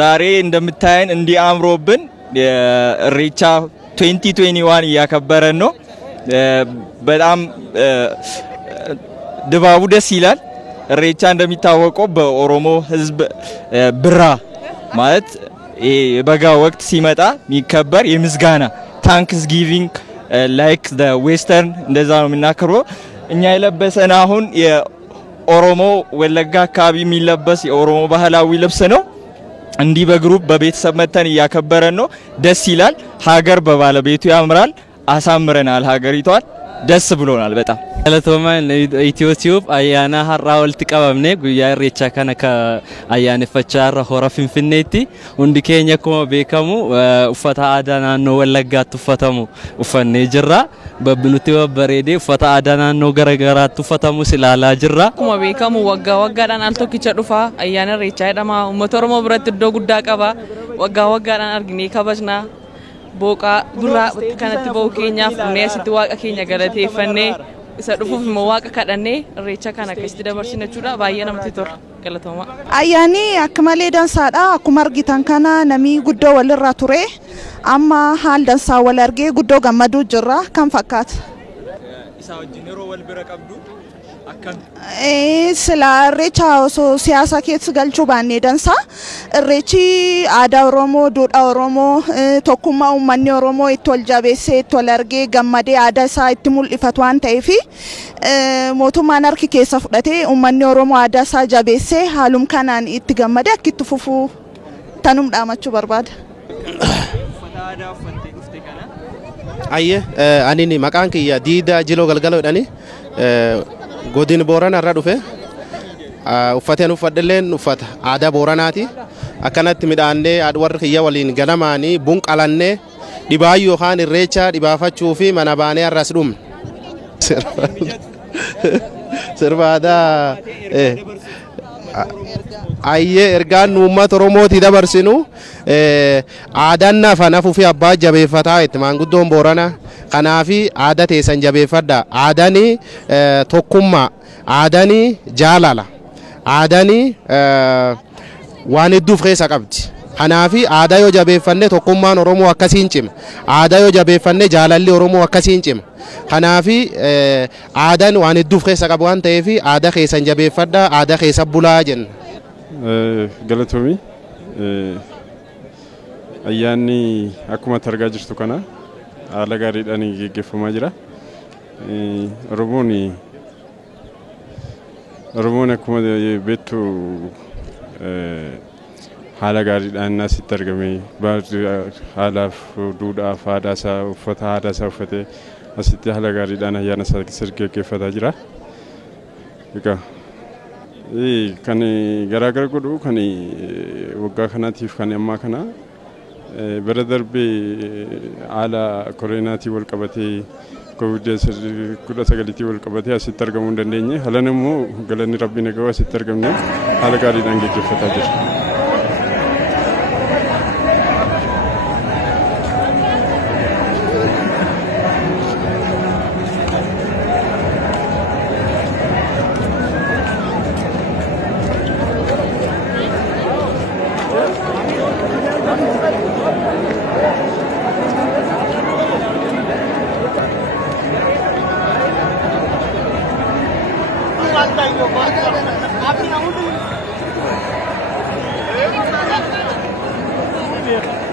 ዛሬ እንደምታየን እንዲህ አምሮብን ሬቻ 2021 ያከበረን ነው በጣም ድባቡ ደስ ይላል ሬቻ እንደሚታወቀው በኦሮሞ ህዝብ ብራ ማለት የበጋ ወቅት ሲመጣ የሚከበር የምስጋና ታንክስ ጊቪንግ ላይክ ዘ ዌስተርን እንደዛ ነው የምናከብረው እኛ የለበሰን አሁን የኦሮሞ ወለጋ አካባቢ የሚለበስ የኦሮሞ ባህላዊ ልብስ ነው እንዲህ በግሩፕ በቤተሰብ መተን ያከበረን ነው ደስ ይላል ሀገር በባለቤቱ ያምራል አሳምረናል ሀገሪቷን ደስ ብሎናል በጣም ለቶማ ኢትዮቲዩብ አያና ሀራውል ተቀበምኔ ጉያ ሬቻ ከነከ አያነ ፈቻራ ሆራ ፍንፍኔቲ እንዲ ኬኛ ኮ ቤከሙ ኡፈታ አዳና ነው ወለጋ ተፈተሙ ኡፈኔ ጅራ በብኑቲ ወበሬዴ ኡፈታ አዳና ነው ገረገራ ተፈተሙ ስላላ ጅራ ኮ ቤከሙ ወጋ ወጋዳን አልቶ ኪቸ ዱፋ አያነ ሬቻ ደማ ኡመቶሮሞ ብረት ዶ ጉዳ ቀባ ወጋ ወጋዳን አርግኔ ከበስና boqa dura kanatti ba'u keenyaaf neesitti waaqa keenya galateeffannee isa dhufuuf immoo waaqa kadhannee irreecha kana keessatti dabarsina jechuudha baay'ee namatti tola galatooma ayyaani akka malee dansaadha akkuma argitan kana namni guddoo walirra ture amma haal dansaa wal argee guddoo gammaduu jirra kan fakkaata isa wajjin yeroo wal bira qabdu sila irreecha osoo siyaasa keessa galchuu baannee dansa irreechi aadaa Oromoo duudhaa Oromoo tokkummaa uummanni Oromoo itti wal jabeessee itti wal argee gammadee aadaa isaa itti mul'ifatu waan ta'eef mootummaan harki keessa fudhatee uummanni Oromoo aadaa isaa jabeessee haalum kanaan itti gammadee akka itti fufuu tanum dhaamachuu barbaada. Ayye ani maqaan kiyya Diida Jiloo Galgaloo jedhani godin Boorana irraa dhufe uffateen uffadilleen uffata aadaa Booranaati. Akkanatti midhaannee warri kiyya waliin galamaanii bun qalannee dhibaayyuu yookaan irreecha dhibaafachuu fi mana baanee arras dhumne. Sirba aadaa ayyee ergaan uummata Oromooti dabarsinu aadaan nafa fi abbaa jabeeffataa itti maanguddoon Boorana. Kanaafi aadaa teessan jabeeffadha. Aadaanii tokkummaa, aadaanii jaalala, aadaanii waan hedduuf keessa qabdi. Kanaafi aadaa yoo jabeeffanne tokkummaan Oromoo akkasiin cima. Aadaa yoo jabeeffanne jaalalli Oromoo akkasiin cima. Kanaafi aadaan waan hedduuf keessa qabu waan ta'eef aadaa keessan jabeeffadha, aadaa keessa bulaa jenna. Galatoomii ayyaanni akkuma argaa jirtu kana haala gaariidhaan gaggeeffamaa jira. Oromoon akkuma beektu haala gaariidhaan asitti argame haalaaf duudhaaf aadaa isaa uffata aadaa isaa uffatee asitti haala gaariidhaan ayyaana isaa gaggeeffataa jira. Kan garaagara godhu kan waggaa kanaatiif kan ammaa kana bara darbee haala koronaatii wal qabatee COVID-19 wal qabatee asitti argamuu hin dandeenye. Halan immoo galanni rabbiin egaa asitti argamne haala gaariidhaan gaggeeffataa jira. आप